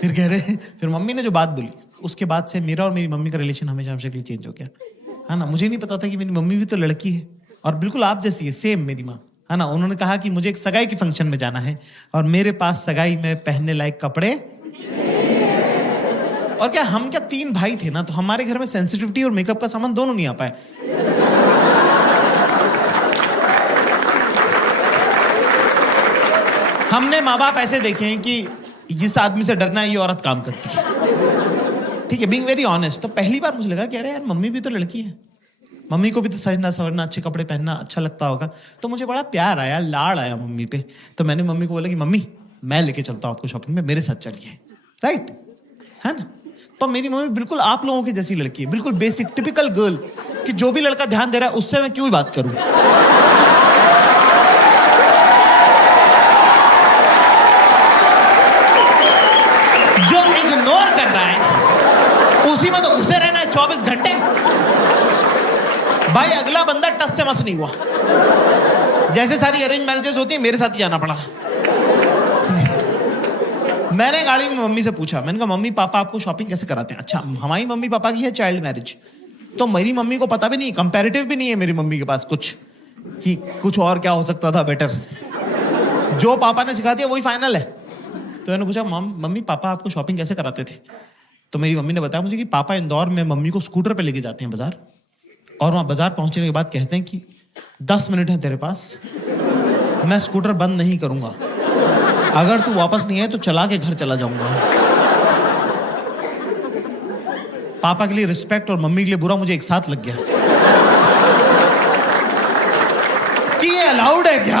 फिर कह रहे, फिर मम्मी ने जो बात बोली उसके बाद से मेरा और मेरी मम्मी का रिलेशन हमेशा हमेशा के लिए चेंज हो गया, है ना। मुझे नहीं पता था कि मेरी मम्मी भी तो लड़की है और बिल्कुल आप जैसी है, सेम मेरी माँ, है ना। उन्होंने कहा कि मुझे एक सगाई के फंक्शन में जाना है और मेरे पास सगाई में पहनने लायक कपड़े, और क्या हम क्या 3 भाई थे ना, तो हमारे घर में सेंसिटिविटी और मेकअप का सामान दोनों नहीं आ पाए। हमने माँ बाप ऐसे देखे हैं कि इस आदमी से डरना है, ये औरत काम करती है, ठीक है, बीइंग वेरी ऑनेस्ट। तो पहली बार मुझे लगा कि अरे यार मम्मी भी तो लड़की है, मम्मी को भी तो सजना सवरना, अच्छे कपड़े पहनना अच्छा लगता होगा। तो मुझे बड़ा प्यार आया, लाड़ आया मम्मी पे। तो मैंने मम्मी को बोला कि मम्मी मैं लेके चलता हूँ आपको शॉपिंग में, मेरे साथ चलिए, राइट, है ना। तो मेरी मम्मी बिल्कुल आप लोगों की जैसी लड़की है, बिल्कुल बेसिक टिपिकल गर्ल, कि जो भी लड़का ध्यान दे रहा है उससे मैं क्यों बात करूं। जो इग्नोर कर रहा है उसी में तो घुसे रहना है 24 घंटे। भाई अगला बंदा टस से मस नहीं हुआ। जैसे सारी अरेंज मैरिजेस होती है मेरे साथ ही आना पड़ा। मैंने गाड़ी में मम्मी से पूछा, मैंने कहा मम्मी पापा आपको शॉपिंग कैसे कराते हैं। अच्छा, हमारी मम्मी पापा की है चाइल्ड मैरिज, तो मेरी मम्मी को पता भी नहीं, कंपैरेटिव भी नहीं है मेरी मम्मी के पास कुछ, कि कुछ और क्या हो सकता था बेटर। जो पापा ने सिखा दिया वही फाइनल है। तो मैंने पूछा मम्मी पापा आपको शॉपिंग कैसे कराते थे। तो मेरी मम्मी ने बताया मुझे कि पापा इंदौर में मम्मी को स्कूटर पे लेके जाते हैं बाजार, और वहां बाजार पहुंचने के बाद कहते हैं कि 10 मिनट है तेरे पास, मैं स्कूटर बंद नहीं करूंगा, अगर तू वापस नहीं आए तो चला के घर चला जाऊंगा। पापा के लिए रिस्पेक्ट और मम्मी के लिए बुरा मुझे एक साथ लग गया कि ये अलाउड है क्या।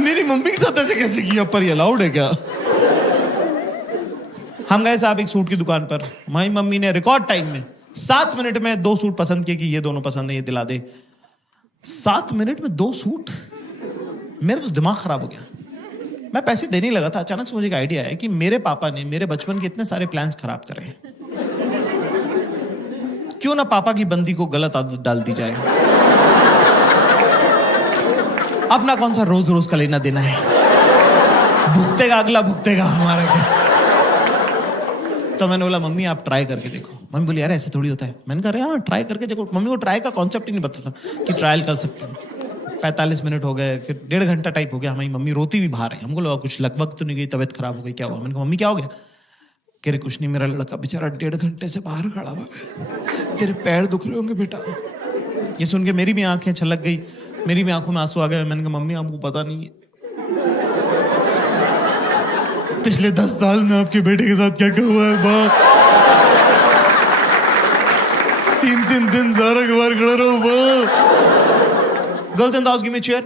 मेरी मम्मी के साथ ऐसे कैसे किया, पर ये अलाउड है क्या। हम गए साहब एक सूट की दुकान पर, हमारी मम्मी ने रिकॉर्ड टाइम में 7 मिनट में 2 सूट पसंद किए कि ये दोनों पसंद है, ये दिला दे। 7 मिनट में 2 सूट, मेरा तो दिमाग खराब हो गया। मैं पैसे देने ही लगा था, अचानक से मुझे एक आइडिया आया कि मेरे पापा ने मेरे बचपन के इतने सारे प्लान्स खराब करे हैं, क्यों ना पापा की बंदी को गलत आदत डाल दी जाए। अपना कौन सा रोज रोज का लेना देना है, भुगतेगा अगला, भुगतेगा हमारा क्या। तो मैंने बोला मम्मी आप ट्राई करके देखो। मम्मी बोली यार ऐसे थोड़ी होता है। मैंने कहा हाँ ट्राई करके देखो। मम्मी को ट्राई का कॉन्सेप्ट ही नहीं पता था कि ट्रायल कर सकते हैं। 45 मिनट हो गए, फिर 1.5 घंटा टाइप हो गया। हमारी मम्मी रोती हुई बाहर है। हमको लगा कुछ लगभग तो नहीं गई, तबीयत खराब हो गई, क्या हुआ। मैंने कहा मम्मी क्या हो गया। कह रहे कुछ नहीं, मेरा लड़का बेचारा 1.5 घंटे से बाहर खड़ा हुआ, तेरे पैर दुख रहे होंगे बेटा। ये सुन के मेरी भी आंखें छलक गई, मेरी भी आंखों में आंसू आ गए। मैंने कहा मम्मी आपको पता नहीं है पिछले 10 साल में आपके बेटे के साथ क्या क्या हुआ है। बाप 3 दिन सारा के बाहर खड़ा रहो। Girls in the house give me chair.